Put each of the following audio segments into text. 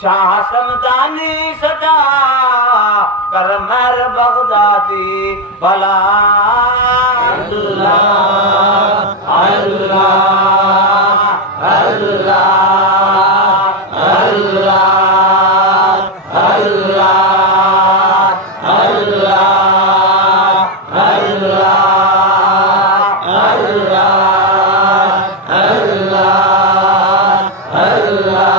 शाह समदानी सजा कर मर बगदादी भला अल्लाह अल्लाह अल्लाह अल्लाह अल्लाह अल्लाह अल्लाह अल्लाह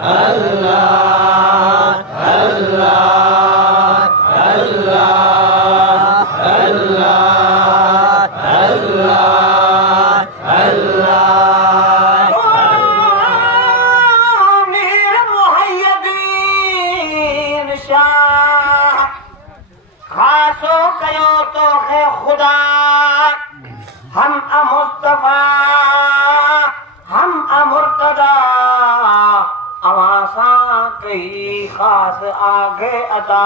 अल्लाह अल्लाह हम मुस्तफा हम मुर्तदा अवासा कई खास आगे अता।